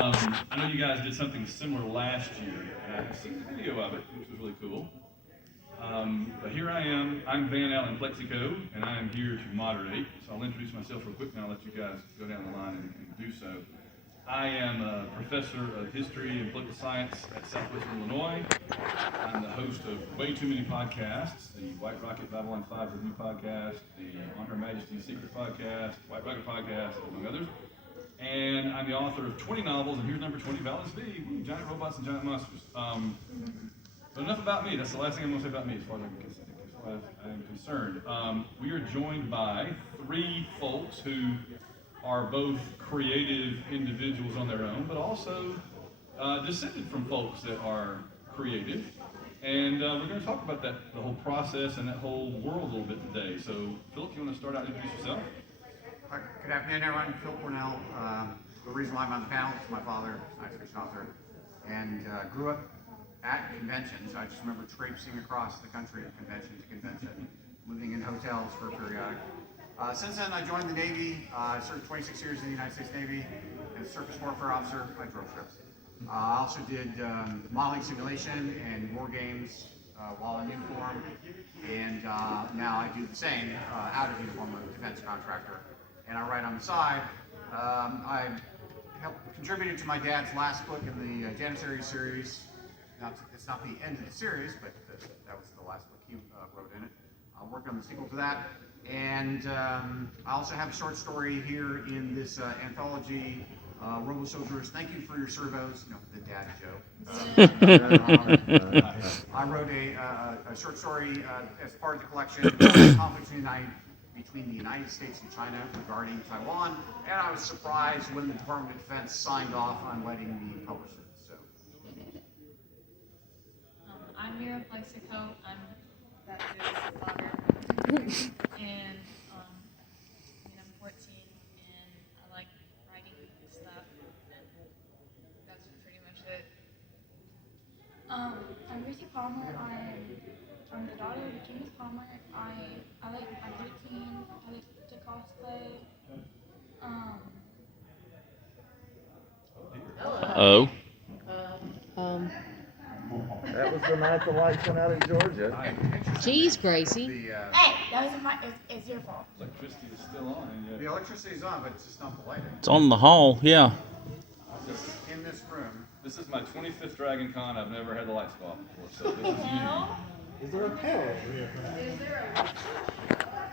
I know you guys did something similar last year, and I've seen the video of it, which was really cool. But here I am. I'm Van Allen Plexico, and I am here to moderate. So I'll introduce myself real quick, and I'll let you guys go down the line and do so. I am a professor of history and political science at Southwestern Illinois. I'm the host of way too many podcasts, the White Rocket Babylon 5 Review podcast, the On Her Majesty's Secret podcast, White Rocket podcast, among others. And I'm the author of 20 novels, and here's number 20, Valence V, Giant Robots and Giant Monsters. But enough about me. That's the last thing I'm going to say about me as far as I'm concerned. We are joined by three folks who are both creative individuals on their own, but also descended from folks that are creative. And we're going to talk about the whole process and that whole world a little bit today. So, Phillip, you want to start out and introduce yourself? Good afternoon, everyone. Phillip Pournelle. The reason why I'm on the panel is my father is a science fiction author, and grew up at conventions. I just remember traipsing across the country from convention to convention, living in hotels for a periodic. Since then, I joined the Navy. I served 26 years in the United States Navy as a surface warfare officer. I drove ships. I also did modeling simulation and war games while in uniform, and now I do the same out of uniform with a defense contractor. And I write on the side. I contributed to my dad's last book in the Janissary series. It's not the end of the series, but that was the last book he wrote in it. I worked on the sequel to that. And I also have a short story here in this anthology, Robo Soldiers, Thank You for Your Servos, the dad joke. I wrote a short story as part of the collection, Conflicts between the United States and China regarding Taiwan, and I was surprised when the Department of Defense signed off on letting me publish it. So. I'm Mira Plexico. I'm that dude's daughter. And I'm 14 and I like writing stuff, and that's pretty much it. I'm Gracie Palmer. I'm the daughter of James Palmer. I'm 13. I like to cosplay. Oh. That was the night the lights went out in Georgia. Jeez, Gracie. Hey, that wasn't it's your fault. Electricity is still on. The electricity is on, but it's just not the lighting. It's on the hall, yeah. In this room. This is my 25th Dragon Con. I've never had the lights go off before, so this is new. Is there a panel over here?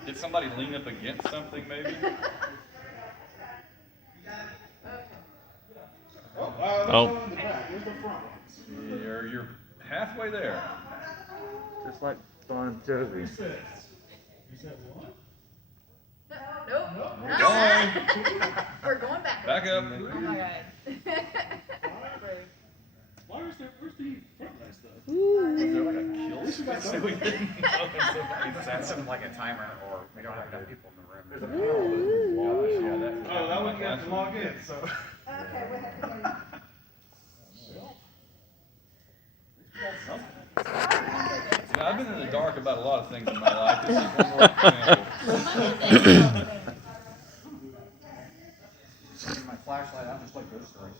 Did somebody lean up against something, maybe? Oh. In the back. Here's the front ones. You're halfway there. Just like Bon Jovi. Nope. Going. We're going back. Back up. Oh my god. Where's the front lights though? Is there like a kill switch that we didn't know? That's something like a timer, or we don't have enough people in the room. There's a panel. Yeah, That one you have to log in, so. I've been in the dark about a lot of things in my life. This is one more example. My flashlight, I'm just like Ghost Story.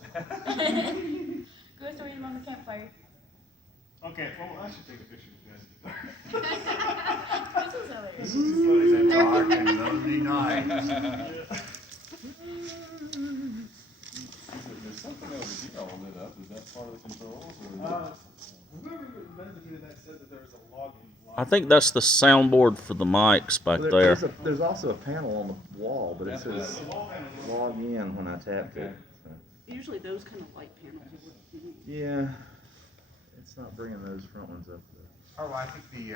Good story on the campfire. Okay, well, I should take a picture of you guys. This was hilarious. This is funny. It's a dark and lonely night. There's something over here all lit up. Is that part of the controls? Or Whoever investigated that said that there's a login block. I think that's the soundboard for the mics back there. There's also a panel on the wall, but it says log in when I tapped it. So. Usually those kind of light panels. Yeah, it's not bringing those front ones up. Oh, I think the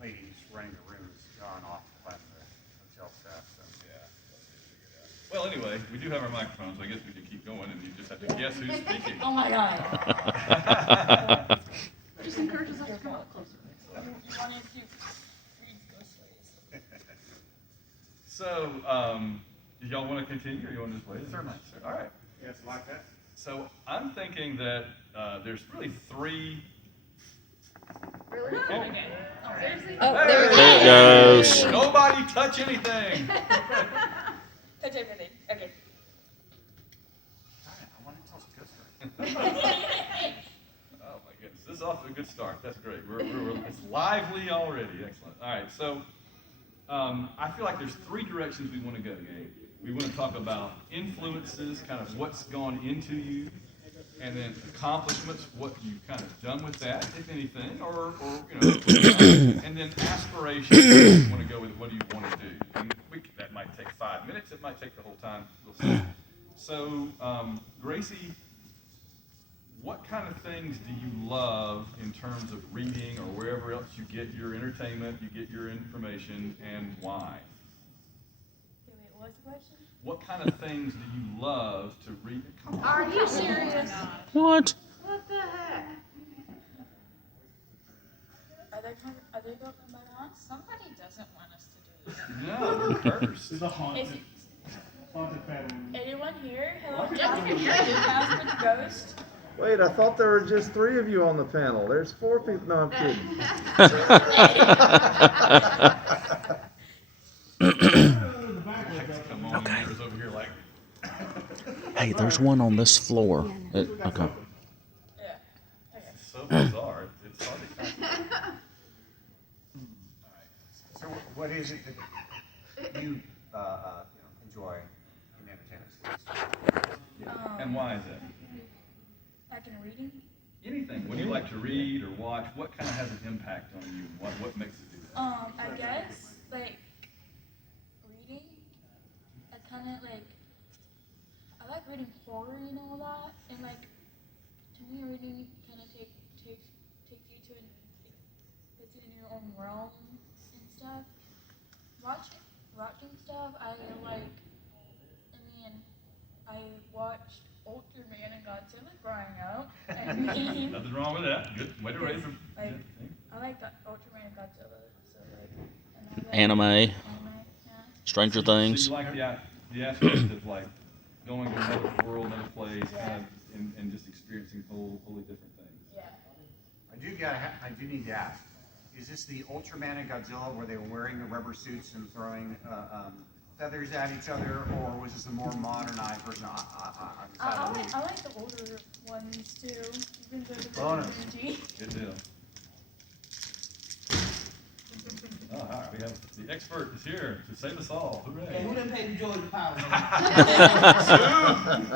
lady who's running the room is gone off by the hotel staff. So. Well, anyway, we do have our microphones, so I guess we can keep going, and you just have to guess who's speaking. Oh my god. Just encourages us to come up closer. You wanted to read ghost stories. So, do y'all want to continue, or you want to just wait? Certainly. All right. Yes, like that. So, I'm thinking that there's really three. Really? Oh. Okay. Oh, seriously? Oh, Hey! there There it goes. Nobody touch anything. Touch everything. Okay. good start. That's great. It's lively already. Excellent. All right, so I feel like there's three directions we want to go, gang. We want to talk about influences, kind of what's gone into you, and then accomplishments, what you've kind of done with that, if anything, or and then aspirations. You want to go with what do you want to do? And that might take 5 minutes. It might take the whole time. We'll see. So, Gracie, what kind of things do you love in terms of reading or wherever else you get your entertainment, you get your information, and why? Wait, what's the question? What kind of things do you love to read? Come on. Are you serious? What? What the heck? Are they going from my house? Somebody doesn't want us to do that. No, you're cursed. It's a haunted family. Anyone here? Hello? House with a ghost? Wait, I thought there were just 3 of you on the panel. There's 4 people. No, I'm kidding. Come on, neighbors over here like. Hey, there's one on this floor. Okay. Yeah. It's so bizarre. It's hard to kind So what is it that you enjoy in entertainment? And why is that? Like in reading? Anything. What do you like to read or watch? What kind of has an impact on you? What makes it do that? I guess, like, reading, I kind of, like, I like reading horror and all that, and, like, to me, reading kind of takes you to puts you in your own realm and stuff. Watching stuff, I watched Ultraman and Godzilla growing up. I mean, Nothing wrong with that. Good way to raise them. like, I like Ultraman and Godzilla, so like, and all that. Anime, Anime, yeah. Stranger So Things. you like the aspect of like going to another world, another place, kind of, and just experiencing wholly different things. Yeah. I do need to ask, is this the Ultraman and Godzilla where they were wearing the rubber suits and throwing feathers at each other, or was this a more modernized version? I like the older ones too, even though they're Bonus. cringy. Good deal. Oh, all right, we have the expert is here to save us all. Hey, who Hooray! done paid the Georgia Power?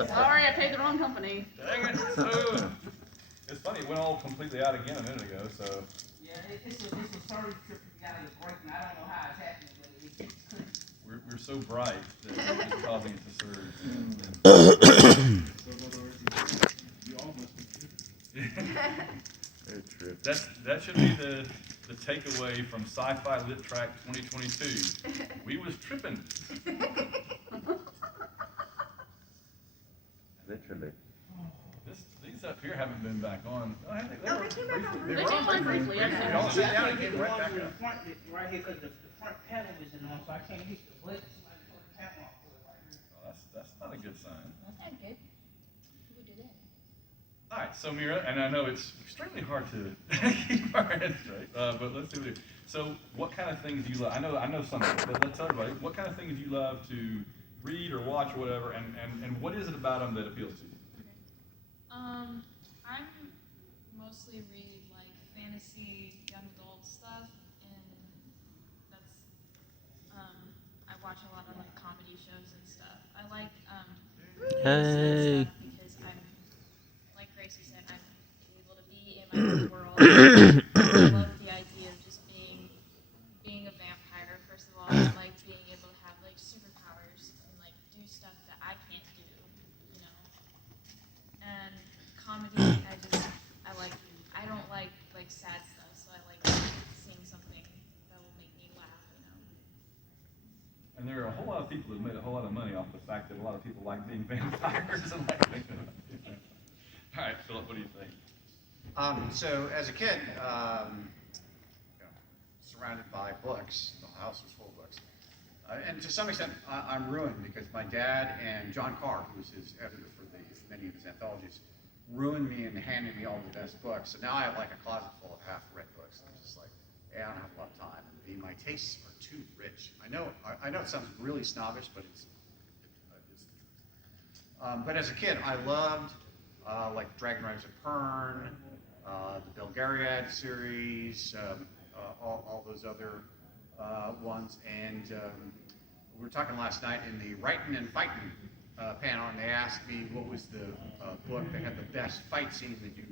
Sorry, I paid the wrong company. Dang it! Sue. It's funny, it went all completely out again a minute ago, so. Yeah, it's a service trip you gotta break, and I don't know how it's happening, but it's clicking. We're so bright that it's causing it to surge. You almost. Very true. That should be the takeaway from Sci-Fi Lit Track 2022. We was tripping. Literally. These up here haven't been back on. Oh, have they? No, they came back on. They were came on briefly, briefly. yeah. Don't sit down I and can't get hit the right back ones in up. the front, right here, because the front panel isn't on, so I can't hit the button. Somebody put the panel off for it right here. Oh, that's not a good sign. That's not good. Who would do that? All right, so Mira, and I know it's extremely hard to keep our heads straight, but let's do it. So, what kind of things do you love? I know some of it, but let's tell everybody. What kind of things do you love to read or watch or whatever, and what is it about them that appeals to you? I'm mostly read like fantasy, young adult stuff, and that's I watch a lot of like comedy shows and stuff. I like Hey. stuff because I'm like Gracie said, I'm able to be in my own world. I love the idea of just being a vampire. First of all, I like being able to have like superpowers and like do stuff that I can't do, you know. And comedy, I don't like sad stuff, so I like seeing something that will make me laugh, you know. And there are a whole lot of people who've made a whole lot of money off the fact that a lot of people like being vampires and like thinking about it. All right, Phillip, what do you think? So as a kid, surrounded by books, the house was full of books. And to some extent, I'm ruined because my dad and John Carr, who was his editor for many of his anthologies, ruined me and handed me all the best books. So now I have like a closet full of half-read books. And I'm just like, I don't have a lot of time. And B, my tastes are too rich. I know it sounds really snobbish, but it's the truth. But as a kid, I loved like Dragon Riders of Pern, the Belgariad series, all those other ones. And we were talking last night in the Writing and Fighting panel, and they asked me what was the book that had the best fight scene that you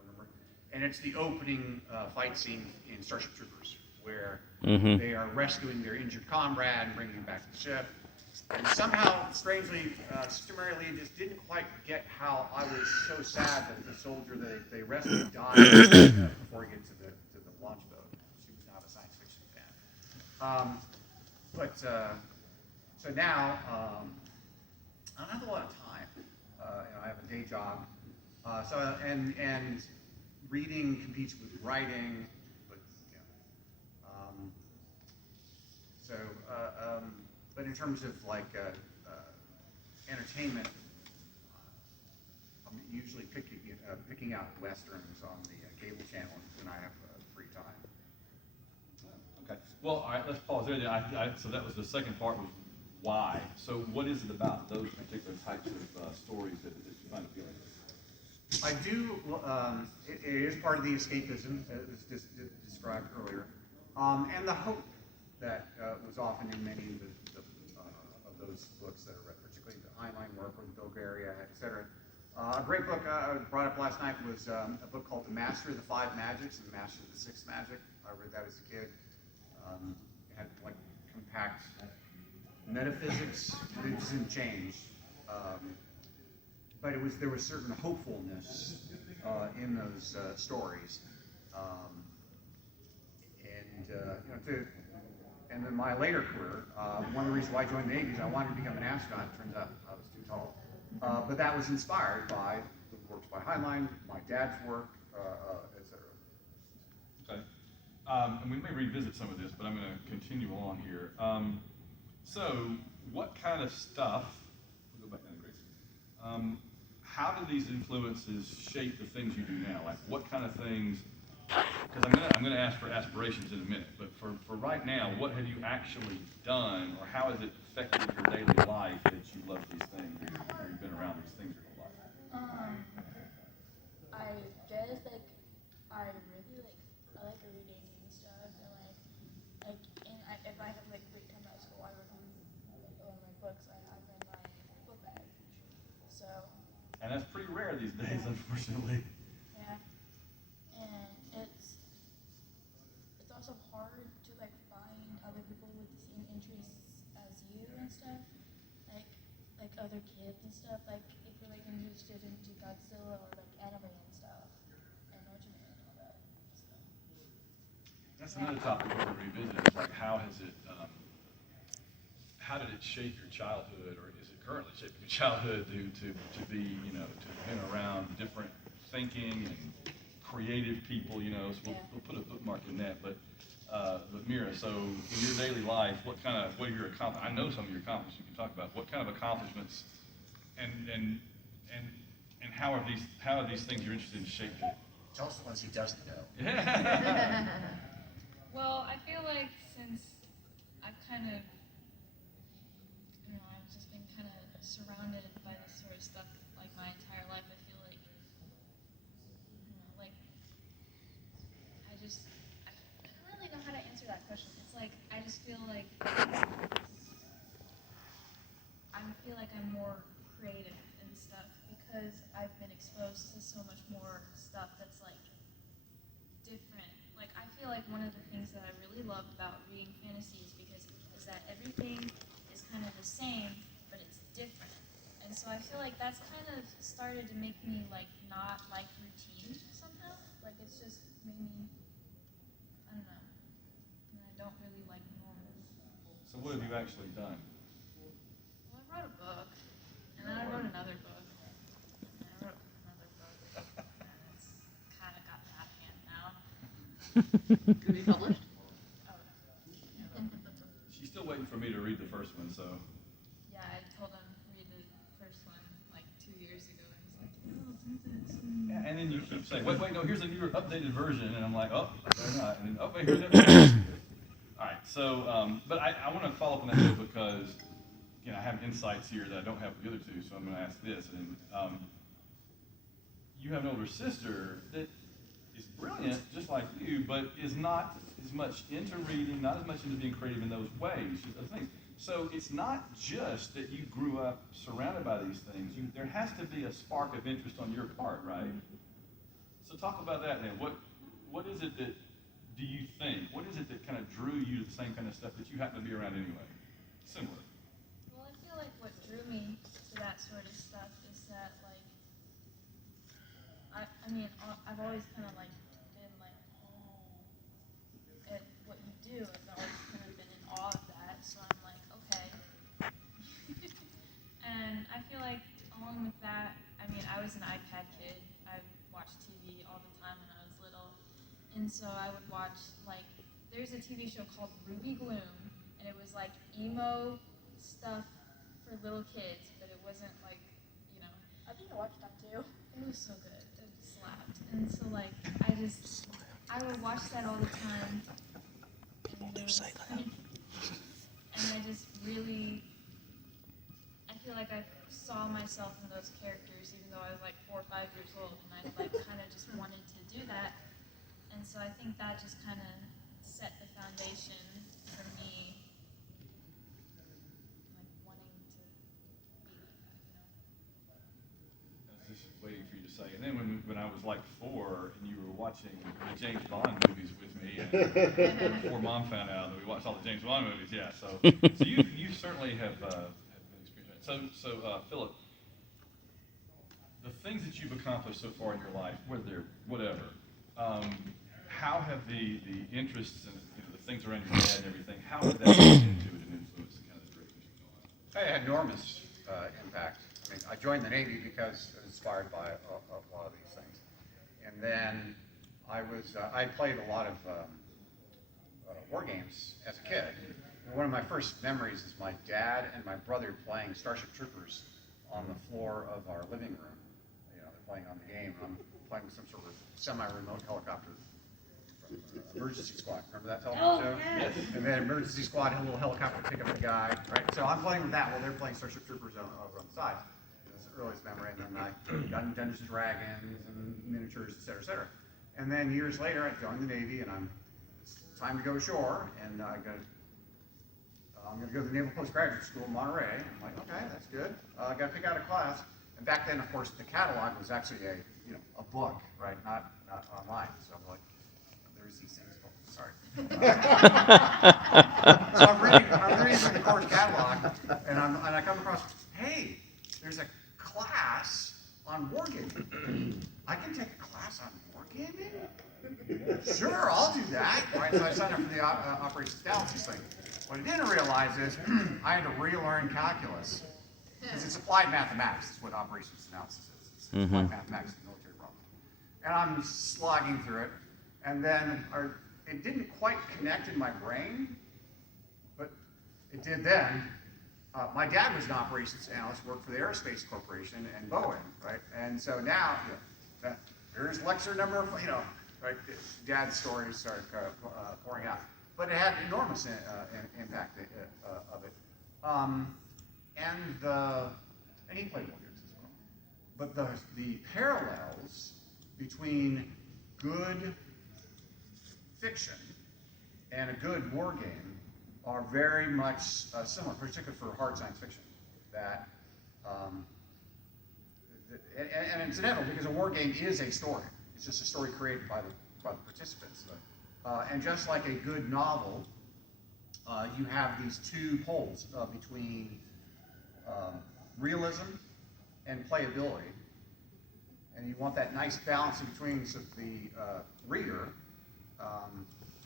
remember. And it's the opening fight scene in Starship Troopers, where they are rescuing their injured comrade and bringing him back to the ship. And somehow, strangely, Sister Mary Lee just didn't quite get how I was so sad that the soldier that they rescued died before he gets to the launch boat. She was not a science fiction fan. So now, I don't have a lot of time. I have a day job. And reading competes with writing. But in terms of like entertainment, I'm usually picking out westerns on the cable channel when I have free time. Okay. Well, all right. Let's pause there. So that was the second part, was why. So what is it about those particular types of stories that you find appealing? I do. It is part of the escapism, as was just described earlier, and the hope that was often in many of those books that are read, particularly the Heinlein work or the Bulgaria, etc. A great book I brought up last night was a book called The Master of the Five Magics and The Master of the Sixth Magic. I read that as a kid. It had like compact metaphysics. It didn't change. But there was certain hopefulness in those stories. And in my later career, one of the reasons why I joined the Navy is I wanted to become an astronaut. Turns out I was too tall. But that was inspired by the works by Heinlein, my dad's work, etc. Okay. And we may revisit some of this, but I'm going to continue on here. So what kind of stuff, we'll go back down to Gracie. How do these influences shape the things you do now? Like what kind of things, because I'm going to ask for aspirations in a minute, but for right now, what have you actually done, or how has it affected your daily life that you love these things, or you've been around these things your whole life? I guess like I really I like reading and stuff, and if I have like free time at school, I review all my books. I have in my book bag. So. And that's pretty rare these days, unfortunately. Yeah, and it's also hard to like find other people with the same interests as you and stuff, like other kids and stuff. Like if you're like interested into Godzilla or like anime and stuff, and Ultraman and all that stuff. That's another topic we're going to revisit. Is like how did it shape your childhood, or is it currently shaping your childhood to be, to have been around different thinking and creative people, so we'll put a bookmark in that. But Mira, so in your daily life, what are your accomplishments? I know some of your accomplishments you can talk about. What kind of accomplishments and how are these things you're interested in shaped it? Tell us the ones he doesn't know. Well, I feel like since I've kind of, I've just been kind of surrounded by this sort of stuff like my entire life. I feel like, I don't really know how to answer that question. It's like, I just feel like, I'm more creative and stuff because I've been exposed to so much more stuff that's like different. Like I feel like one of the things that I really love about reading fantasy is that everything is kind of the same, but it's different. And so I feel like that's kind of started to make me like not like routine somehow. Like it's just made me, I don't know, and I don't really like normal. So what have you actually done? Well, I wrote a book, and then I wrote another book, and then I wrote another book, and it's kind of gotten out of hand now. Could be published. Oh, yeah. She's still waiting for me to read the first one, so. Yeah, I told him to read the first one like 2 years ago, and he's like, no, do this. Yeah, and then you keep saying, wait, no, here's a newer, updated version, and I'm like, oh, they're not, and then, oh, wait, here's that. All right, so, but I want to follow up on that too because, I have insights here that I don't have with the other two, so I'm going to ask this. And you have an older sister that is brilliant, just like you, but is not as much into reading, not as much into being creative in those ways, those things. So it's not just that you grew up surrounded by these things. There has to be a spark of interest on your part, right? So talk about that then. What is it that do you think? What is it that kind of drew you to the same kind of stuff that you happen to be around anyway? Similar. Well, I feel like what drew me to that sort of stuff is that, like, I mean, I've always kind of, like, been, like, oh, at what you do. I've always kind of been in awe of that, so I'm like, okay. And I feel like, along with that, I mean, I was an iPad kid. I watched TV all the time when I was little. And so I would watch, like, there's a TV show called Ruby Gloom, and it was, like, emo stuff for little kids, but it wasn't, like, you know. I think I watched that too. It was so good. It slapped. And so, like, I would watch that all the time. And Don't say that. And I just really, I feel like I saw myself in those characters, even though I was, like, 4 or 5 years old, and I, like, kind of just wanted to do that. And so I think that just kind of set the foundation for me, like, wanting to be like that, you know? I was just waiting for you to say. And then when I was like 4 and you were watching the James Bond movies with me, and before Mom found out that we watched all the James Bond movies, yeah. So you certainly have been experienced that. So Phillip, the things that you've accomplished so far in your life, whether whatever, how have the interests and the things around your dad and everything, how have that played into it and influenced the kind of directions you go on? It had enormous impact. I mean, I joined the Navy because I was inspired by a lot of these things. And then I played a lot of war games as a kid. And one of my first memories is my dad and my brother playing Starship Troopers on the floor of our living room. You know, they're playing on the game, and I'm playing with some sort of semi-remote helicopter. Emergency Squad. Remember that television show? Yes. And then Emergency Squad had a little helicopter to pick up the guy, right? So I'm playing with that while they're playing Starship Troopers over on the side. That's the earliest memory. And then I got into Dungeons and Dragons and miniatures, et cetera, et cetera. And then years later, I joined the Navy, and it's time to go ashore, and I'm going to go to the Naval Postgraduate School in Monterey. I'm like, okay, that's good. I got to pick out a class. And back then, of course, the catalog was actually a book, right? Not online. So I'm like, there's these things. Oh, sorry. So I'm reading from the course catalog, and I come across, hey, there's a class on wargaming. I can take a class on wargaming? Sure, I'll do that. Right, so I signed up for the operations analysis thing. What I didn't realize is I had to relearn calculus. Because it's applied mathematics, is what operations analysis is. It's applied mathematics in military problems. And I'm slogging through it. And then it didn't quite connect in my brain, but it did then. My dad was an operations analyst, worked for the Aerospace Corporation and Boeing, right? And so now, here's lecture number, right? Dad's stories started pouring out. But it had enormous impact of it. And he played war games as well. But the parallels between good fiction and a good war game are very much similar, particularly for hard science fiction. And incidental, because a war game is a story. It's just a story created by the participants. And just like a good novel, you have these two poles between realism and playability, and you want that nice balance in between, so the reader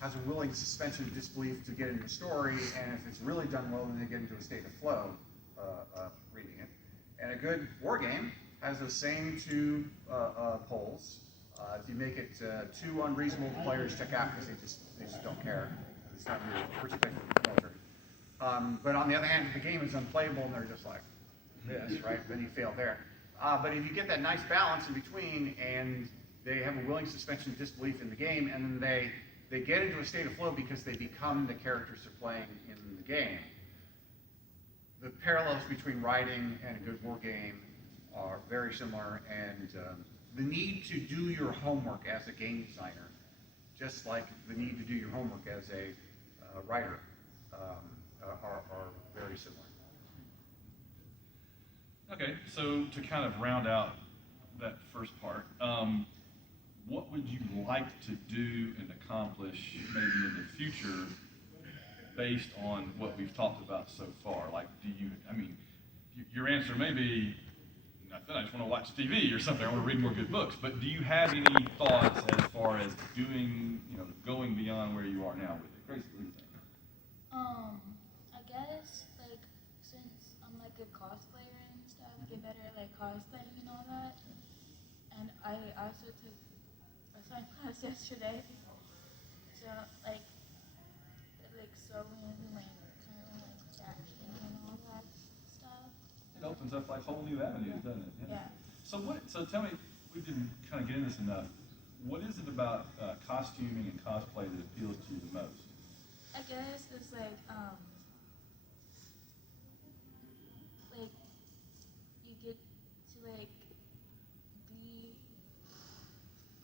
has a willing suspension of disbelief to get into the story, and if it's really done well, then they get into a state of flow reading it. And a good war game has those same two poles. If you make it too unreasonable, the players check out because they just don't care. It's not really particularly for the military. But on the other hand, if the game is unplayable and they're just like this, right? Then you fail there. But if you get that nice balance in between, and they have a willing suspension of disbelief in the game, and then they get into a state of flow because they become the characters they're playing in the game. The parallels between writing and a good war game are very similar, and the need to do your homework as a game designer, just like the need to do your homework as a writer, are very similar. Okay, so to kind of round out that first part, what would you like to do and accomplish maybe in the future based on what we've talked about so far? Like, your answer may be, nothing, I just want to watch TV or something, I want to read more good books, but do you have any thoughts as far as doing, going beyond where you are now with it? Gracie, what do you think? I guess, like, since I'm, like, a cosplayer and stuff, get better at, like, cosplaying and all that, and I also took a science class yesterday, so, like, sewing, like, kind of, like, stashing and all that stuff. It opens up like whole new avenues, doesn't it? Yeah. So tell me, we didn't kind of get into this enough. What is it about costuming and cosplay that appeals to you the most? I guess it's like you get to like be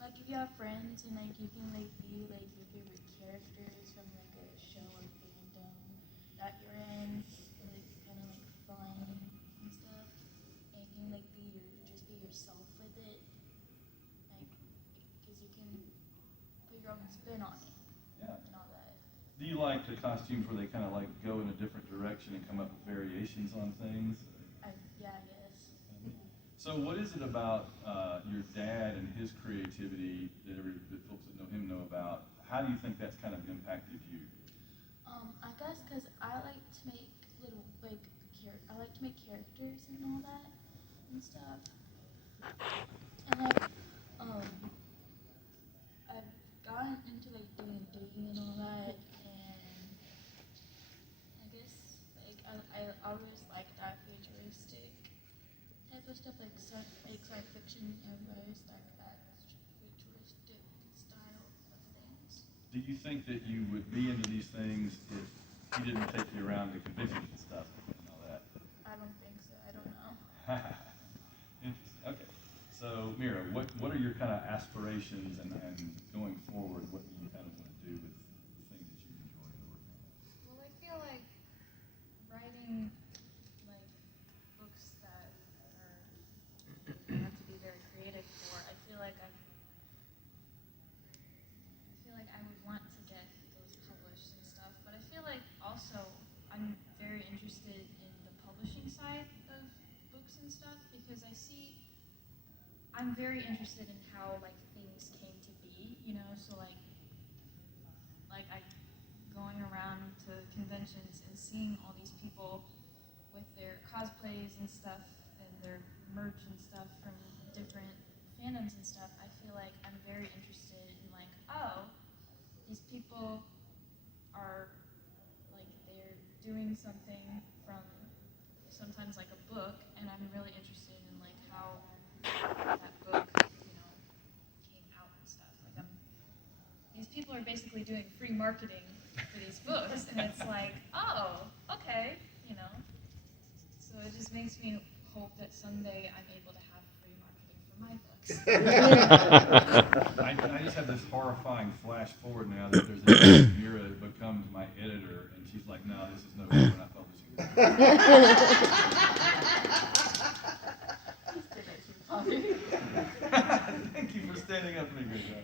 like if you have friends and like you can like be like your favorite characters from like a show or fandom that you're in, and it's kind of like fun and stuff, and you can like just be yourself with it, like because you can put your own spin on it. Yeah. And all that. Do you like the costumes where they kind of like go in a different direction and come up with variations on things? Yeah, I guess. So what is it about your dad and his creativity that folks that know him know about? How do you think that's kind of impacted you? I guess because I like to make I like to make characters and all that and stuff. And like, I've gotten into like D&D and all that, and I guess like I always like that futuristic type of stuff, like science fiction. I've always liked that futuristic style of things. Do you think that you would be into these things if he didn't take you around to conventions and stuff and all that? I don't think so. I don't know. Interesting. Okay. So, Mira, what are your kind of aspirations and going forward? What do you kind of want to do with the things that you enjoy and working on? Well, I feel like writing like books that are you have to be very creative for. I feel like I would want to get those published and stuff. But I feel like also I'm very interested in the publishing side of books and stuff because I'm very interested in how like things came to be, so like I going around to conventions and seeing all these people with their cosplays and stuff and their merch and stuff from different fandoms and stuff. I feel like I'm very interested in like, oh, these people are like they're doing something from sometimes like a book, and I'm really interested in like how that book, came out and stuff. Like these people are basically doing free marketing for these books, and it's like, oh, okay, So it just makes me hope that someday I'm able to have free marketing for my books. I just have this horrifying flash forward now that there's a day Mira becomes my editor, and she's like, no, this is no good, we're not publishing this. Thank you for standing up for me, Gracie.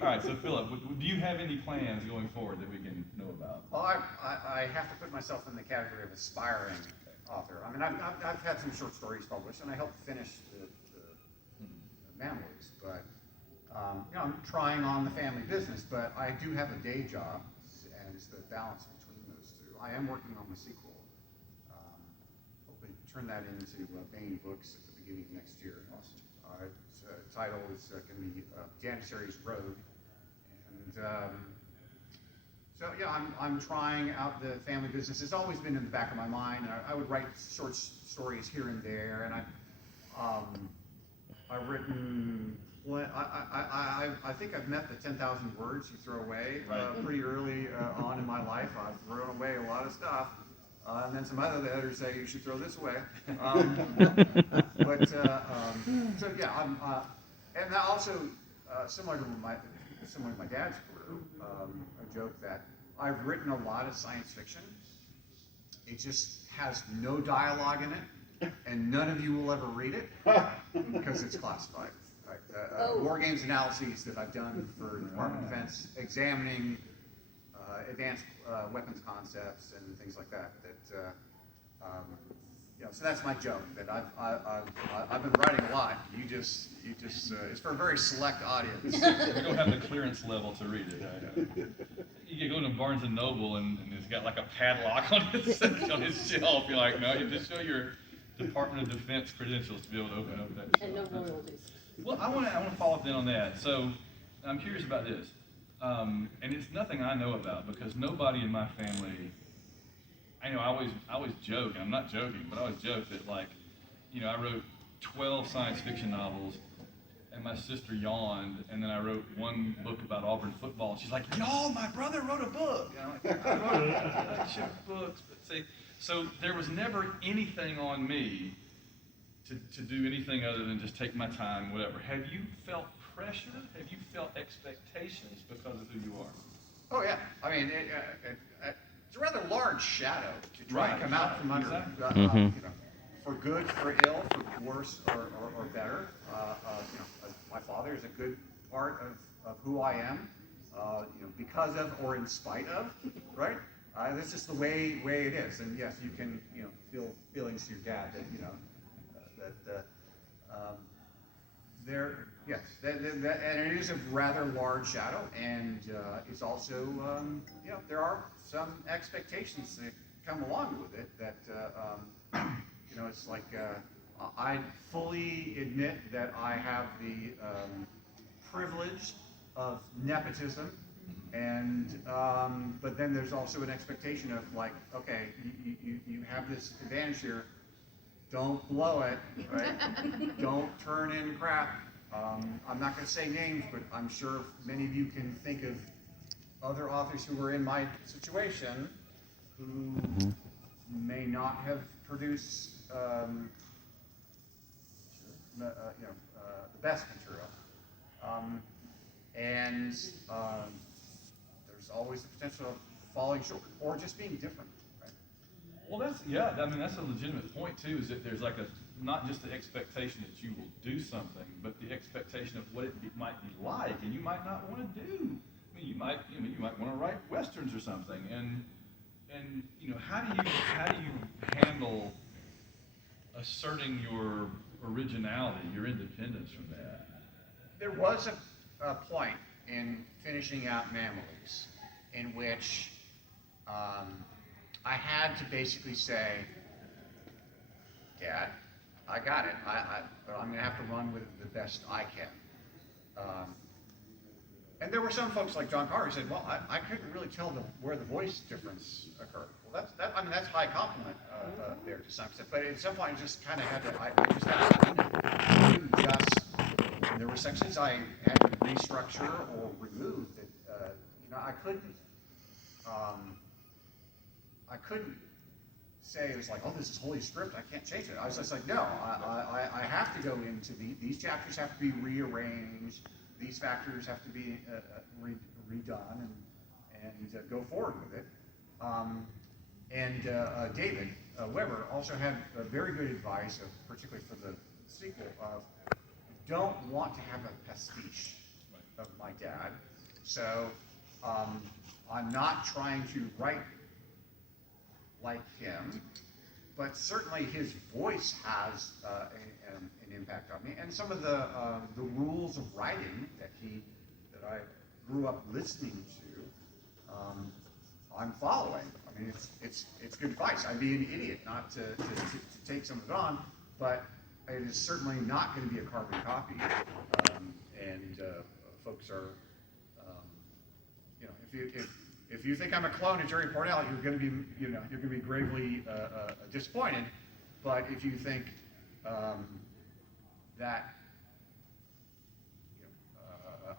All right, so Phillip, do you have any plans going forward that we can know about? Well, I have to put myself in the category of aspiring author. I mean, I've had some short stories published, and I helped finish the memoirs, but I'm trying on the family business, but I do have a day job, and it's the balance between those two. I am working on the sequel. Hoping to turn that into Bain Books at the beginning of next year. Awesome. Its title is going to be Janissary's Road, and so yeah, I'm trying out the family business. It's always been in the back of my mind, and I would write short stories here and there, and I've written. I think I've met the 10,000 words you throw away pretty early on in my life. I've thrown away a lot of stuff, and then some other editors say you should throw this away. So yeah, And that also, similar to my dad's career, a joke that I've written a lot of science fiction. It just has no dialogue in it, and none of you will ever read it because it's classified. Right? War games analyses that I've done for the Department of Defense, examining advanced weapons concepts and things like that. So that's my joke. That I've been writing a lot. You just it's for a very select audience. You don't have the clearance level to read it. You go to Barnes and Noble and it's got like a padlock on his shelf. You're like, no, you just show your Department of Defense credentials to be able to open up that shelf. And no royalties. Well, I want to follow up then on that. So I'm curious about this, and it's nothing I know about because nobody in my family. I know I always joke, and I'm not joking, but I always joke that like, I wrote 12 science fiction novels, and my sister yawned, and then I wrote one book about Auburn football. And she's like, "Y'all, my brother wrote a book." Like, I wrote a collection of books, but see, so there was never anything on me to do anything other than just take my time, whatever. Have you felt pressure? Have you felt expectations because of who you are? Oh yeah, I mean, it's a rather large shadow to try and come out from under. Exactly. For good, for ill, for worse or better. My father is a good part of who I am. Because of or in spite of, right? That's just the way it is. And yes, you can feel feelings to your dad and it is a rather large shadow, and it's also there are some expectations that come along with it that it's like I fully admit that I have the privilege of nepotism, and but then there's also an expectation of like, okay, you have this advantage here. Don't blow it, right? Don't turn in crap. I'm not going to say names, but I'm sure many of you can think of other authors who were in my situation who may not have produced the best material. And there's always the potential of falling short or just being different. Well, that's a legitimate point too, is that there's like not just the expectation that you will do something, but the expectation of what it might be like, and you might not want to do. I mean, you might want to write westerns or something, and how do you handle asserting your originality, your independence from that? There was a point in finishing out Mammalies in which I had to basically say, Dad, I got it, but I'm going to have to run with it the best I can. And there were some folks like John Carr who said, well, I couldn't really tell where the voice difference occurred. Well, that's high compliment there to some extent. But at some point, I just kind of had to, I just had to, there were sections I had to restructure or remove that, I couldn't say it was like, oh, this is holy script, I can't change it. I was just like, no, I have to go into these chapters have to be rearranged, these factors have to be redone and go forward with it. David Weber also had very good advice, particularly for the sequel, of don't want to have a pastiche of my dad. So I'm not trying to write like him, but certainly his voice has an impact on me, and some of the rules of writing that I grew up listening to, I'm following. I mean, it's good advice. I'd be an idiot not to take some of it on, but it is certainly not going to be a carbon copy. Folks are, if you think I'm a clone of Jerry Pournelle, you're going to be gravely disappointed. But if you think that,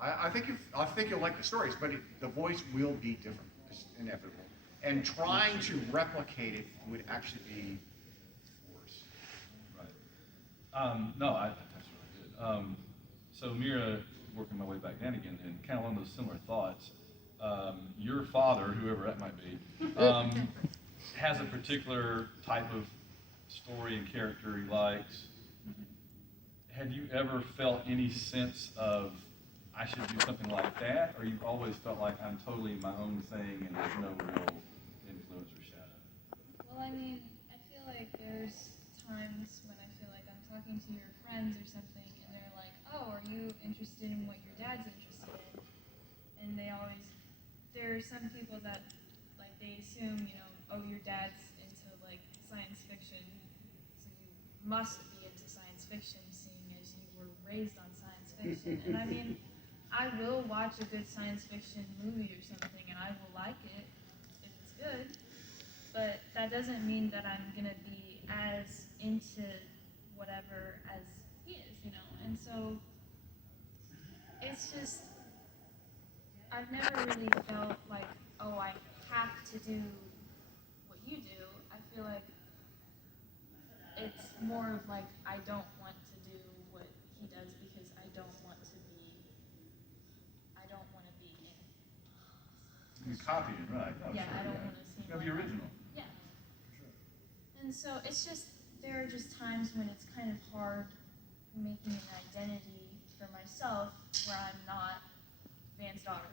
I think you'll like the stories, but the voice will be different. It's inevitable. And trying to replicate it would actually be worse. Right. No, that's really good. So Mira, working my way back down again, and kind of along those similar thoughts, your father, whoever that might be, has a particular type of story and character he likes. Have you ever felt any sense of, I should do something like that, or you've always felt like I'm totally my own thing and there's no real influence or shadow? Well, I mean, I feel like there's times when I feel like I'm talking to your friends or something, and they're like, "Oh, are you interested in what your dad's interested in?" And there are some people that, like, they assume, oh, your dad's into, like, science fiction, so you must be into science fiction, seeing as you were raised on science fiction. And I mean, I will watch a good science fiction movie or something, and I will like it if it's good. But that doesn't mean that I'm gonna be as into whatever as he is. And so it's just, I've never really felt like, oh, I have to do what you do. I feel like it's more of like, I don't want to do what he does because I don't want to be in. You're copying, right? Oh, Yeah, sure, I don't want to seem It's gotta be like original. Yeah. And so it's just, there are just times when it's kind of hard making an identity for myself where I'm not Van's daughter.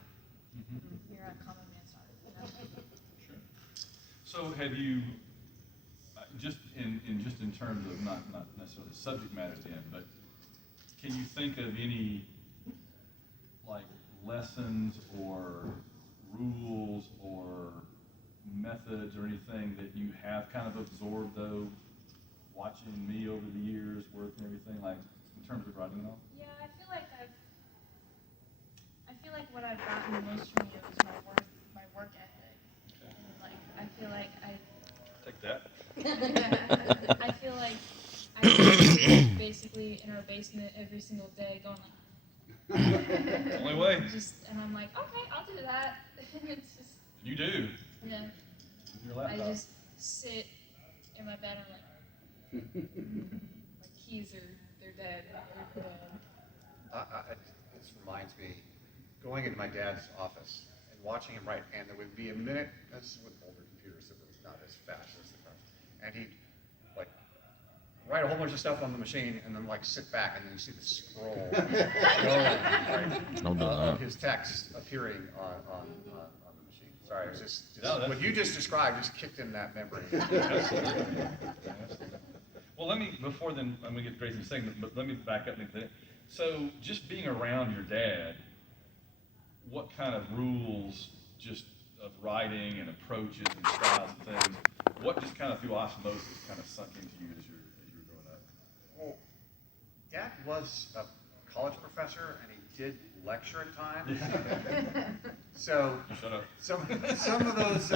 You're a common Van's daughter. Sure. So have you, just in terms of not necessarily the subject matter then, but can you think of any like lessons or rules or methods or anything that you have kind of absorbed though, watching me over the years, work and everything, like in terms of writing and all? Yeah, I feel like what I've gotten most from you is my work ethic. Okay. And like, I feel like Take that. I feel like I sit basically in our basement every single day going like, Only way. and I'm like, okay, I'll do that. And it's just, You do. yeah, With your I laptop. just sit in my bed and I'm like, my keys they're dead. They're dead. This reminds me, going into my dad's office and watching him write, and there would be a minute, this is with older computers that was not as fast as the current, and he'd like write a whole bunch of stuff on the machine and then like sit back and then you see the scroll going, right, Don't do of that. his text appearing on the machine. Sorry, it was just No, that's- what you just described just kicked in that memory. Well, let me, before then, I'm gonna get Gracie in a second, but let me back up and think. So, just being around your dad, what kind of rules, just of writing and approaches and styles and things, what just kind of through osmosis kind of sunk into you as you were growing up? Well, Dad was a college professor and he did lecture at times. So You shut up. some of those,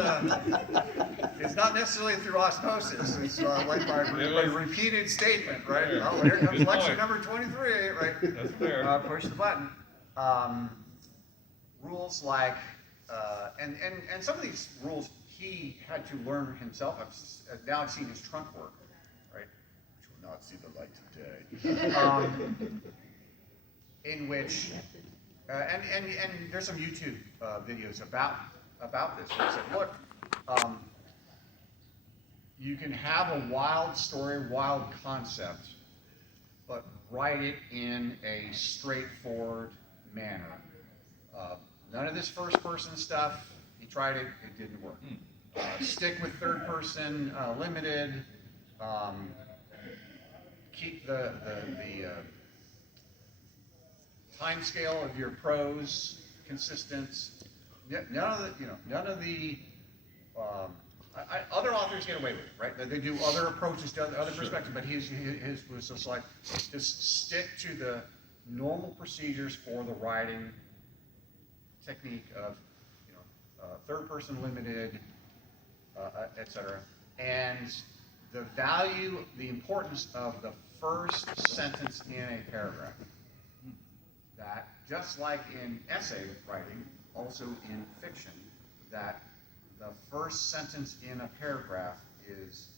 it's not necessarily through osmosis. It's like by repeated statement, right? Fair. Oh, here comes Good lecture point. number 23, right? That's fair. Push the button. Rules like, and some of these rules he had to learn himself. Now I've seen his trunk work, right? Which will not see the light today. In which, and there's some YouTube videos about this. Where he said, look, you can have a wild story, wild concept, but write it in a straightforward manner. None of this first-person stuff. He tried it; it didn't work. Stick with third-person, limited. Keep the time scale of your prose consistent. None of the other authors get away with it, right? They do other approaches to other perspectives, but his was just like, just stick to the normal procedures for the writing technique of, third person limited, etc. And the importance of the first sentence in a paragraph. That, just like in essay writing, also in fiction, that the first sentence in a paragraph is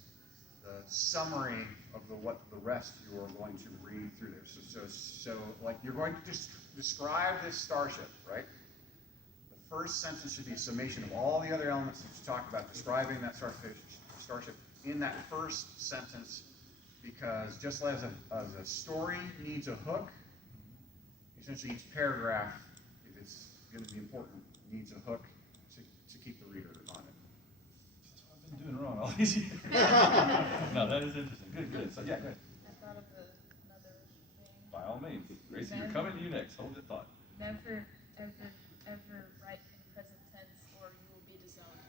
summary of what the rest you are going to read through there. So like you're going to describe this starship, right? The first sentence should be a summation of all the other elements that you talked about, describing that starship in that first sentence, because just as a story needs a hook, essentially each paragraph, if it's going to be important, needs a hook to keep the reader on it. I've been doing wrong all these years. No, that is interesting. Good. So yeah, go ahead. I thought of another thing. By all means. Gracie, you're coming to you next. Hold your thought. Never, ever write in present tense, or you will be disowned.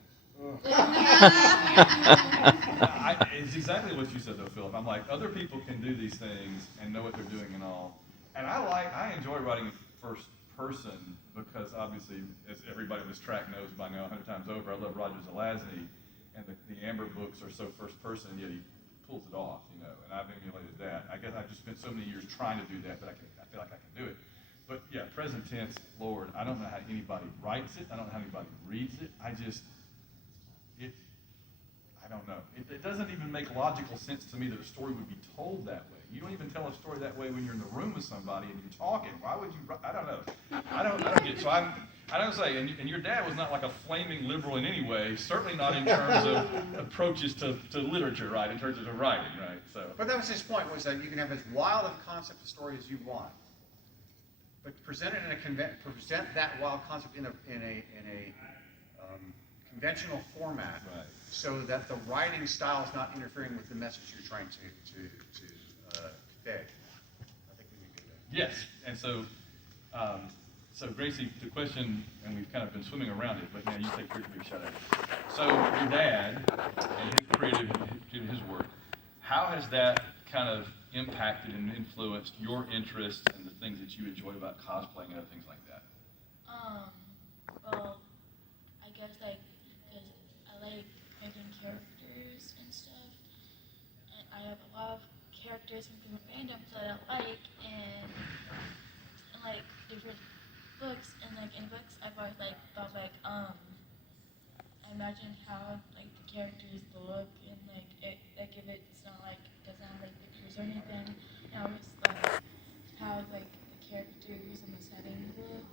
It's exactly what you said though, Phillip. I'm like, other people can do these things and know what they're doing and all. And I enjoy writing in first person because obviously, as everybody on this track knows by now 100 times over, I love Roger Zelazny, and the Amber books are so first person, and yet he pulls it off, and I've emulated that. I guess I've just spent so many years trying to do that, but I feel like I can do it. But yeah, present tense, Lord, I don't know how anybody writes it. I don't know how anybody reads it. I don't know. It doesn't even make logical sense to me that a story would be told that way. You don't even tell a story that way when you're in the room with somebody and you're talking. Why would you? I don't know. I don't get. So I don't say. And your dad was not like a flaming liberal in any way. Certainly not in terms of approaches to literature, right? In terms of writing, right? So. But that was his point, was that you can have as wild a concept of story as you want, but present it in present that wild concept in a conventional format, Right. so that the writing style is not interfering with the message you're trying to convey. I think we can do that. Yes, and so Gracie, the question, and we've kind of been swimming around it, but now you take a pretty big shot at it. So your dad and his work, how has that kind of impacted and influenced your interests and the things that you enjoy about cosplaying and other things like that? Well, I guess like, because I like making characters and stuff, and I have a lot of characters from different fandoms that I like, and like different books, and like in books I've always like thought like I imagine how like the characters look, and like if it's not like doesn't have like pictures or anything, and I always like how like the characters and the settings look,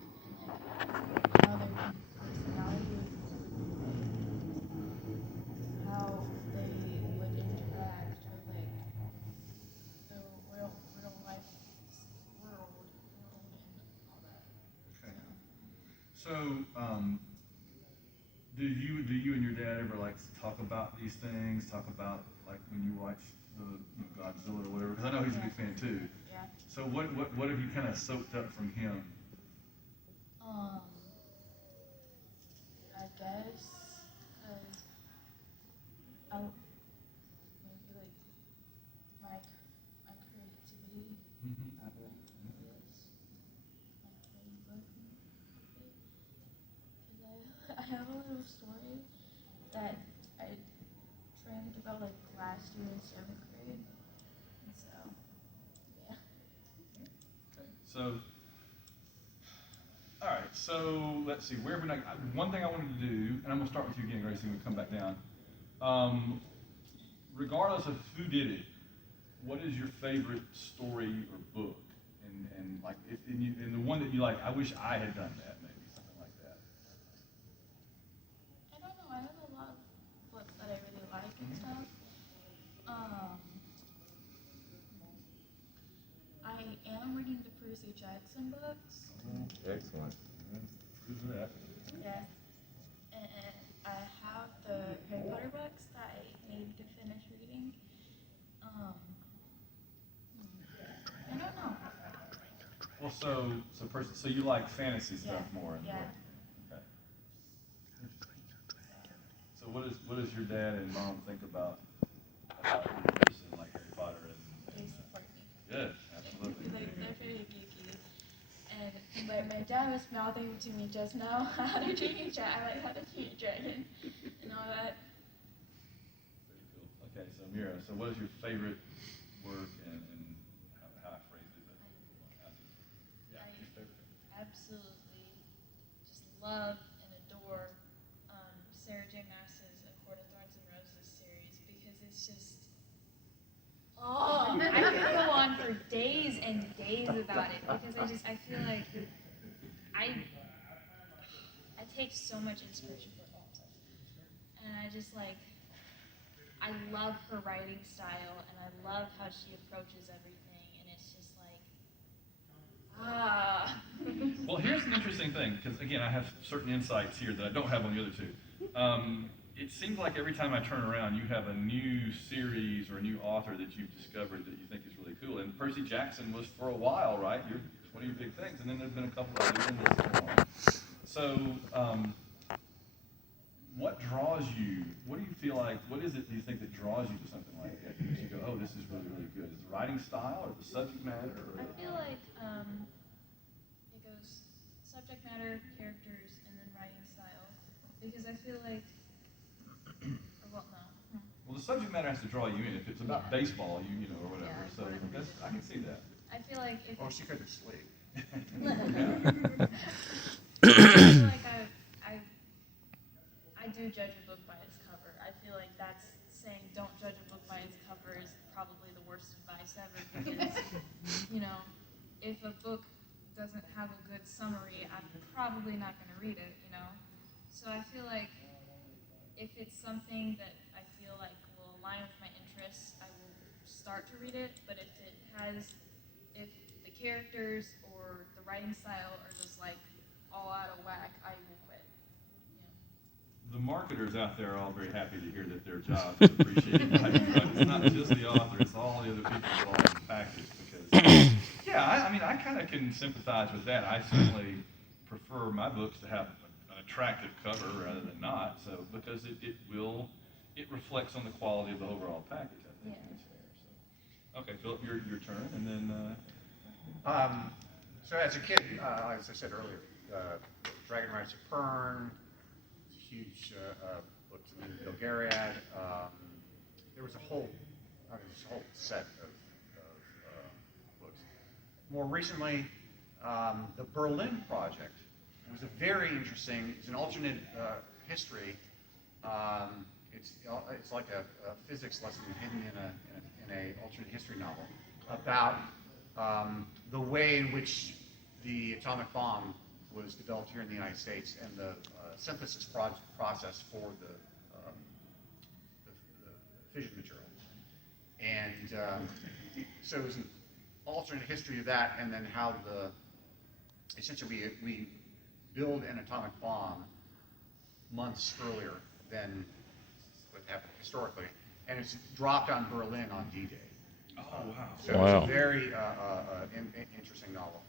and like how their personalities, how they would interact with like the real life world and all that. Okay. So, do you and your dad ever like talk about these things? Talk about like when you watch the Godzilla or whatever? Because I know he's a big fan too. Yeah. So what have you kind of soaked up from him? I guess maybe like my creativity, probably, I guess. My creative book, maybe. Because I have a little story that I dreamed about like last year in 7th grade. And so, yeah. Okay. So, all right. So let's see. Where would one thing I wanted to do, and I'm gonna start with you again, Gracie. We'll come back down. Regardless of who did it, what is your favorite story or book? And like, and the one that you like, I wish I had done that, maybe something like that. I don't know. I have a lot of books that I really like and stuff. I am reading the Percy Jackson books. Excellent. Who's that? Yeah. And I have the Harry Potter books that I need to finish reading. I don't know. Well, so you like fantasy stuff Yeah. more in the Yeah. book. Okay. So what does your dad and mom think about your interest in like Harry Potter and They support me. Good, absolutely. They're very geeky. And my dad was mouthing to me just now how to treat a dragon, and all that. Very cool. Okay, so Mira, so what is your favorite work and how I phrased it? Yeah, your favorite. Absolutely just love and adore Sarah J. Maas's A Court of Thorns and Roses series, because it's just for days and days about it because I feel like I take so much inspiration from her, and I just like I love her writing style and I love how she approaches everything, and it's just like Well, here's an interesting thing, because again, I have certain insights here that I don't have on the other two. It seems like every time I turn around, you have a new series or a new author that you've discovered that you think is really cool. And Percy Jackson was for a while, right? It's one of your big things. And then there's been a couple others in this. So, what draws you? What do you feel like? What is it do you think that draws you to something like that? That makes you go, oh, this is really, really good. Is it the writing style or the subject matter? Or I feel like it goes subject matter, characters, and then writing style because I feel like well no. Well, the subject matter has to draw you in. If it's about baseball, you know, or whatever. Yeah, So whatever. I can see that. I feel like if Well, she couldn't sleep. I feel like I do judge a book by its cover. I feel like that's saying don't judge a book by its cover is probably the worst advice ever because, you know, if a book doesn't have a good summary, I'm probably not going to read it, you know? So I feel like if it's something that I feel like will align with my interests, I will start to read it, but if the characters or the writing style are just like all out of whack, I will quit. The marketers out there are all very happy to hear that their job is appreciated. It's not just the author; it's all the other people involved in the package. Because, yeah, I mean, I kind of can sympathize with that. I certainly prefer my books to have an attractive cover rather than not. So because it reflects on the quality of the overall package. I think that's fair. So, okay, Phillip, your turn, and then. So as a kid, as I said earlier, Dragon Riders of Pern, huge book to me, Bulgariad. There was a whole set of books. More recently, the Berlin Project was a very interesting. It's an alternate history. It's like a physics lesson hidden in a alternate history novel about the way in which the atomic bomb was developed here in the United States and the synthesis process for the fission material. And so it was an alternate history of that, and then how essentially we build an atomic bomb months earlier than what happened historically, and it's dropped on Berlin on D-Day. Oh wow! So Wow. it's a very interesting novel.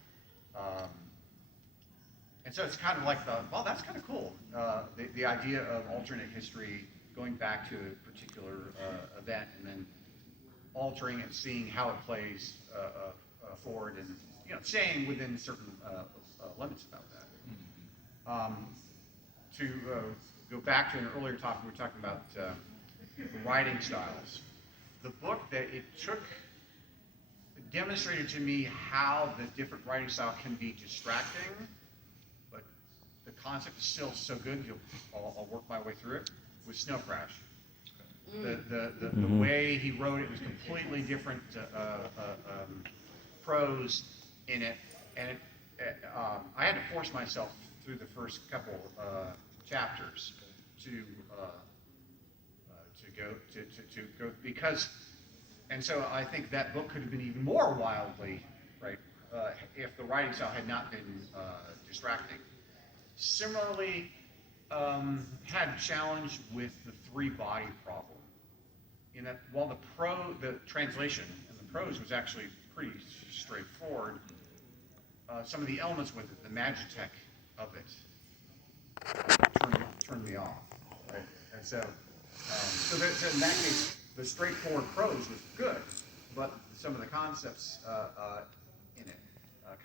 And so it's kind of like that's kind of cool. The idea of alternate history, going back to a particular event and then altering it, seeing how it plays forward, and staying within certain limits about that. To go back to an earlier topic, we were talking about writing styles. The book that it demonstrated to me how the different writing style can be distracting, but the concept is still so good. I'll work my way through it. Was Snow Crash. The way he wrote it was completely different prose in it, and I had to force myself through the first couple chapters to go because. And so I think that book could have been even more wildly, right, if the writing style had not been distracting. Similarly, had a challenge with the three-body problem. In that, while the translation and the prose was actually pretty straightforward, some of the elements with it, the magitech of it, turned me off. Right? And so in that case, the straightforward prose was good, but some of the concepts in it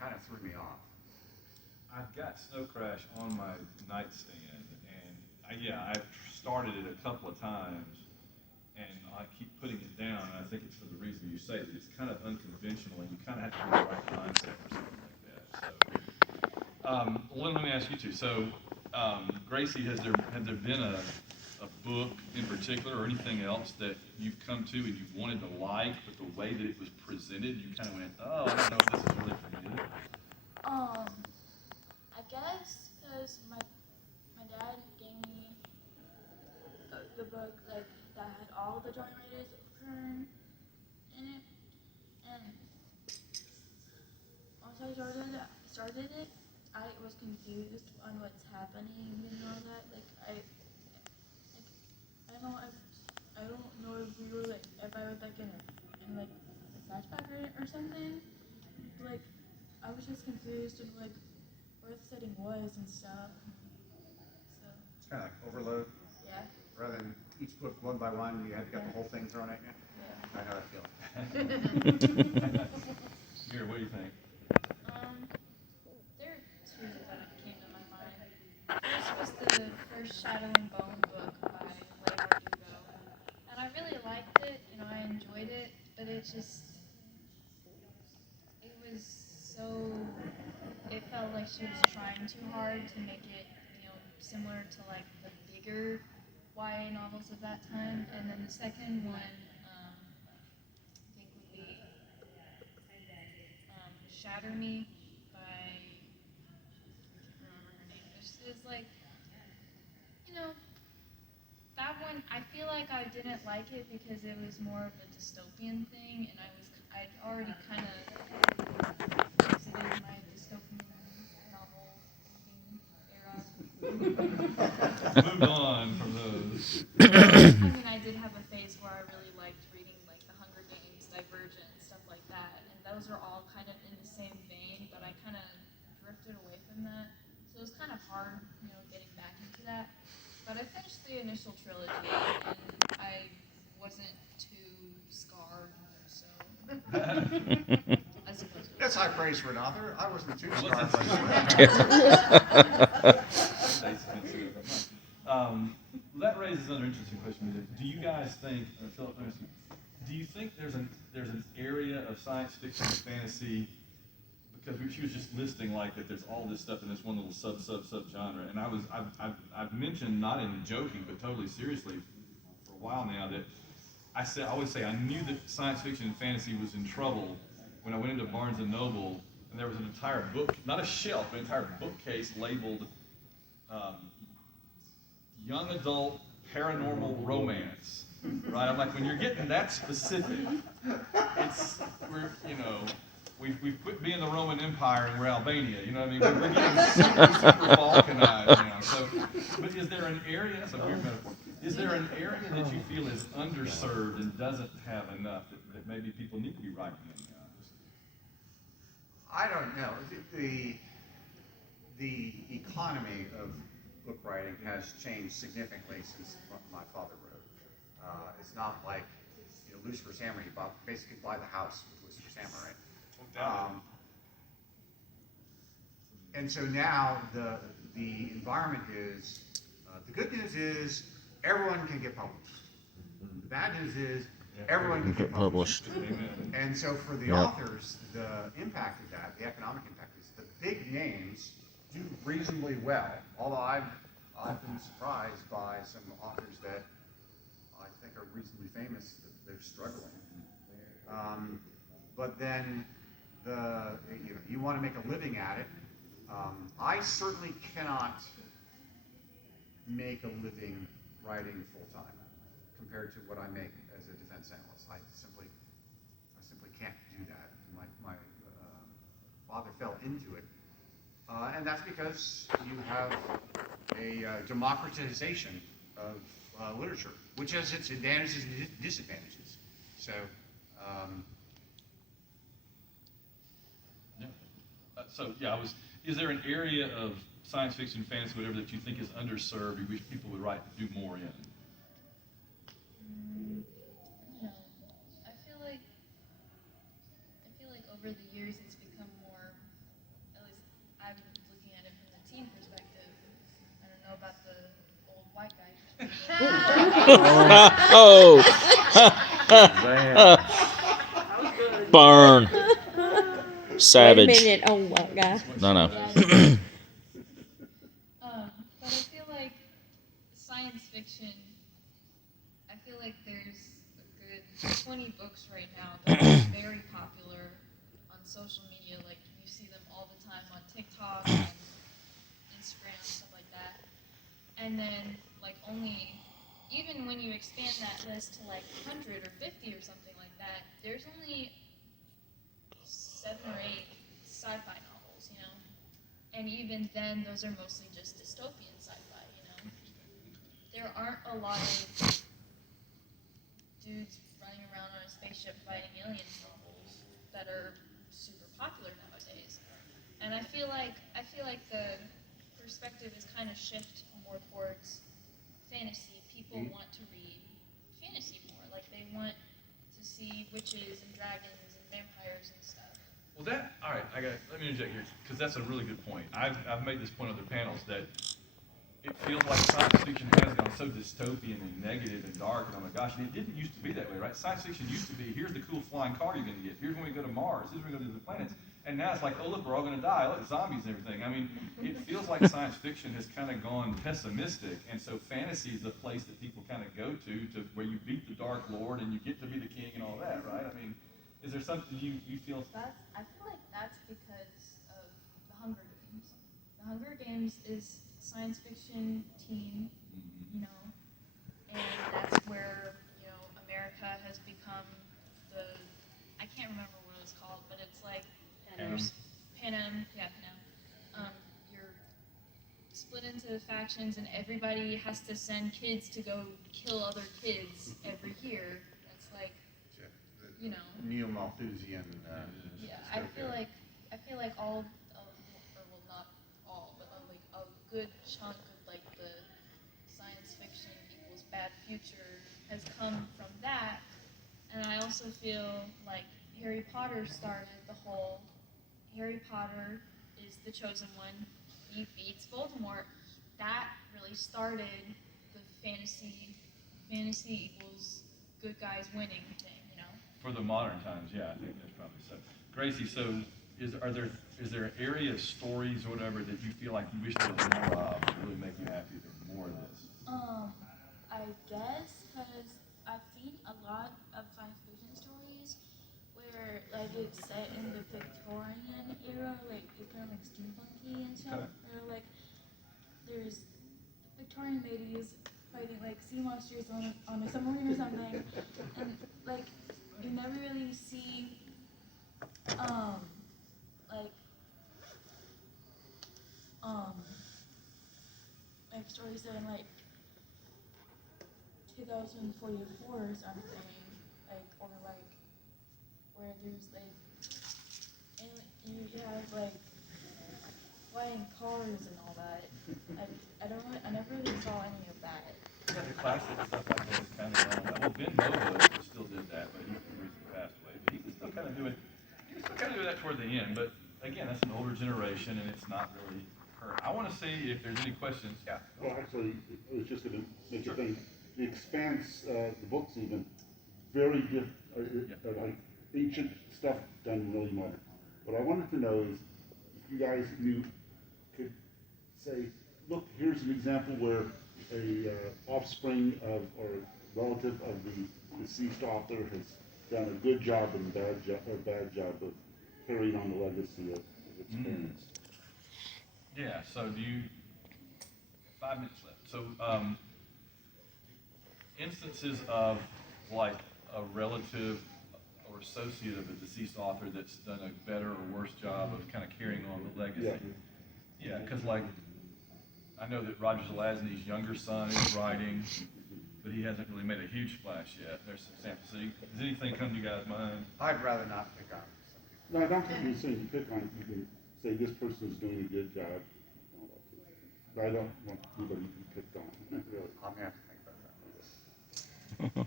kind of threw me off. I've got Snow Crash on my nightstand, and I've started it a couple of times, and I keep putting it down, and I think it's for the reason you say that it's kind of unconventional, and you kind of have to do the right concept or something like that. So, let me ask you two. So, Gracie, had there been a book in particular or anything else that you've come to and you wanted to like, but the way that it was presented, you kind of went, oh, I don't know if this is really for me. I guess because my dad gave me the book like that had all the joint writers of Kern in it, and once I started it, I was confused on what's happening and all that. I don't know if we were like if I was like in like a flashback or something. Like I was just confused and like where the setting was and stuff. So It's kind of like overload. yeah. Rather than each book one by one, you had to get the whole thing thrown at you. Yeah. I know that feeling. Mira, what do you think? There are two that came to my mind. First was the first Shadow and Bone book by Leigh Bardugo. And I really liked it, you know, I enjoyed it, but it was so, it felt like she was trying too hard to make it, you know, similar to like the bigger YA novels of that time. And then the second one, I think would be Shatter Me by, I can't remember her name. It's like, you know, that one, I feel like I didn't like it because it was more of a dystopian thing, and I'd already kind of exited my dystopian novel reading era. Moved on from those. I mean, I did have a phase where I really liked reading like The Hunger Games, Divergent, stuff like that, and those are all kind of in the same vein, but I kind of drifted away from that, so it was kind of hard, you know, getting back into that. But I finished the initial trilogy, and I wasn't too scarred, so I suppose. That's high praise for an author. I wasn't too Well, scarred by that's- that raises another interesting question. Do you guys think, Phillip, let me ask you, do you think there's an area of science fiction and fantasy, because she was just listing like that there's all this stuff in this one little sub genre, and I've mentioned, not in joking but totally seriously for a while now, that I always say I knew that science fiction and fantasy was in trouble when I went into Barnes and Noble and there was an entire book, not a shelf, but an entire bookcase labeled young adult paranormal romance. Right? I'm like, when you're getting that specific, we've quit being the Roman Empire and we're Albania. You know what I mean? We're getting super Balkanized now. So, but is there an area? That's a weird metaphor. Is there an area that you feel is underserved and doesn't have enough that maybe people need to be writing in? I don't know. The economy of book writing has changed significantly since my father wrote. It's not like, you know, Lucifer's Hammer. You basically buy the house with Lucifer's Hammer, right? And so now the environment is, the good news is everyone can get published. The bad news is everyone can get published. And so for the authors, the impact of that, the economic impact, is the big names do reasonably well. Although I've been surprised by some authors that I think are reasonably famous that they're struggling. But then you want to make a living at it. I certainly cannot make a living writing full time compared to what I make as a defense analyst. I simply can't do that. My father fell into it, and that's because you have a democratization of literature, which has its advantages and disadvantages. So. Is there an area of science fiction, fantasy, whatever, that you think is underserved, you wish people would do more in? No. I feel like over the years it's become more, at least I'm looking at it from the teen perspective. I don't know about the old white guy. Oh. Burn. Savage. Wait a minute, oh my God. No. But I feel like science fiction 20 books right now that are very popular on social media. Like you see them all the time on TikTok and Instagram, stuff like that. And then like only, even when you expand that list to like 100 or 50 or something like that, there's only 7 or 8 sci-fi novels, you know. And even then, those are mostly just dystopian sci-fi, you know. There aren't a lot of dudes running around on a spaceship fighting alien novels that are super popular nowadays. And I feel like the perspective is kind of shift more towards fantasy. People want to read fantasy more. Like they want to see witches and dragons and vampires and stuff. Well, all right, let me interject here, because that's a really good point. I've made this point on other panels that it feels like science fiction has gone so dystopian and negative and dark, and oh my gosh, and it didn't used to be that way, right? Science fiction used to be, here's the cool flying car you're going to get, here's when we go to Mars, here's when we go to the planets, and now it's like, oh look, we're all going to die, look, zombies and everything. I mean, it feels like science fiction has kind of gone pessimistic, and so fantasy is the place that people kind of go to where you beat the Dark Lord and you get to be the king and all that, right? I mean, is there something you feel? I feel like that's because of the Hunger Games. The Hunger Games is science fiction teen, you know, and that's where, you know, America has become I can't remember what it's called, but it's like Panem, you're split into factions and everybody has to send kids to go kill other kids every year. That's like, you know. Neo-Malthusian. Yeah, I feel like all of, or well, not all, but like a good chunk of like the science fiction equals bad future has come from that, and I also feel like Harry Potter started the whole. Harry Potter is the chosen one. He beats Voldemort. That really started the fantasy equals good guys winning thing, you know. For the modern times, yeah, I think that's probably so. Gracie, so is there an area of stories or whatever that you feel like you wish there was more of that really make you happy that more of this? I guess because I've seen a lot of science fiction stories where like it's set in the Victorian era, like it's kind of like steampunky and stuff. Okay. Or like there's Victorian ladies fighting like sea monsters on a submarine or something, and like you never really see like like stories set in like 2044 or something, like or like where there's like and you have like flying cars and all that. I never really saw any of that. Yeah, the classic stuff like that is kind of gone. Well, Ben Lobo still did that, but he recently passed away. But he was still kind of doing that toward the end. But again, that's an older generation, and it's not really current. I want to see if there's any questions. Yeah. Well, actually, I was just going to make a thing. The Expanse, the books even, very different, like ancient stuff done really modern. What I wanted to know is if you guys could say, look, here's an example where a offspring of or relative of the deceased author has done a good job and bad job of carrying on the legacy of its parents. Yeah. So 5 minutes left. So instances of like a relative or associate of a deceased author that's done a better or worse job of kind of carrying on the legacy. Yeah, because like I know that Roger Zelazny's younger son is writing, but he hasn't really made a huge splash yet. There's some samples. So does anything come to you guys' mind? I'd rather not pick on some people. No, I don't think you're saying you pick on it. You can say this person's doing a good job. But I don't want anybody to be picked on, really. I'm gonna have to think about that.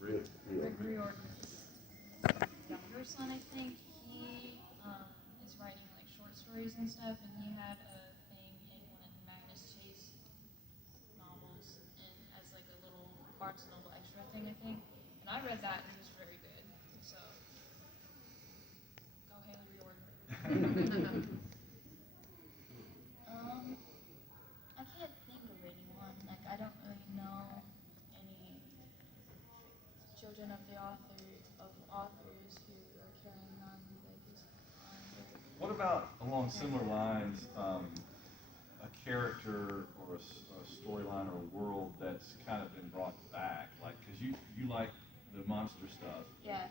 Rick Riordan's younger son, I think, he is writing like short stories and stuff, and he had a thing in one of the Magnus Chase novels, and as like a little Barnes and Noble extra thing, I think. And I read that and it was very good. So go Haley Riordan. generation of the authors who are carrying on like this. What about along similar lines, a character or a storyline or a world that's kind of been brought back? Like, because you like the monster stuff. Yeah.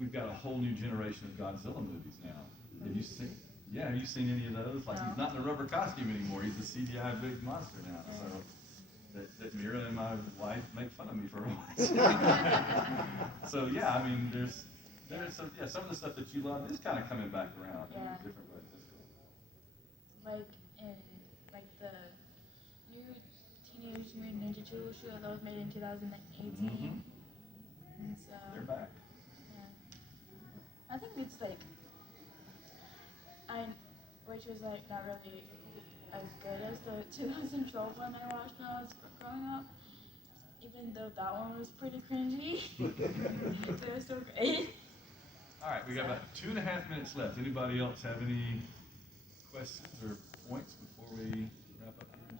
We've got a whole new generation of Godzilla movies now. Have you seen? Yeah, have you seen any of those? Like, he's not in a rubber costume anymore. He's a CGI big monster now. So that Mira and my wife make fun of me for watching. So yeah, I mean, there's some of the stuff that you love is kind of coming back around in different ways. That's cool. Like in like the new Teenage Mutant Ninja Turtles show that was made in 2018. And so They're back. I think it's like which was like not really as good as the 2012 one I watched when I was growing up. Even though that one was pretty cringy, they were so great. All right, we got about 2.5 minutes left. Anybody else have any questions or points before we wrap up here?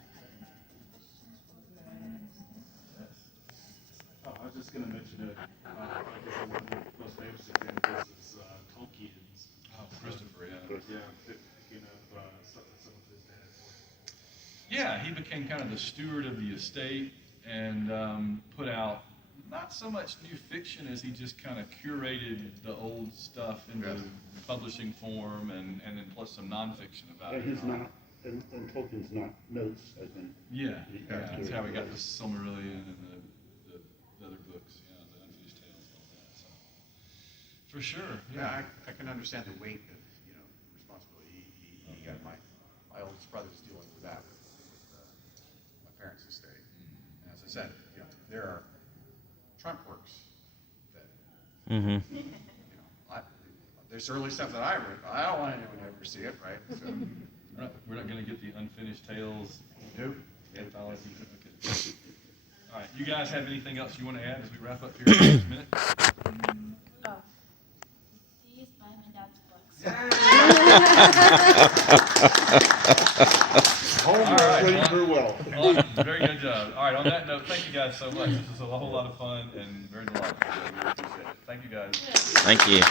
Yes. Oh, I was just going to mention that I guess one of the most famous examples is Tolkien's. Oh, Christopher, yeah. Yeah, some of his dad's work. Yeah, he became kind of the steward of the estate and put out not so much new fiction as he just kind of curated the old stuff into publishing form and then plus some nonfiction about it. And he's not, and Tolkien's not notes, I think. Yeah, that's how we got the Silmarillion and the other books, the Unfinished Tales and all that. So, for sure, Yeah, I can understand the weight of, responsibility. He got my oldest brother's dealing with that with my parents' estate. And as I said, there are trunk works that, there's early stuff that I read. I don't want anyone to ever see it, right? So, we're not going to get the Unfinished Tales anthology. Okay. All right, you guys have anything else you want to add as we wrap up here in the next minute? Oh, please buy my dad's books. Home All right, ready for well. Very good job. All right, on that note, thank you guys so much. This was a whole lot of fun and very delightful. We really appreciate it. Thank you guys. Thank you.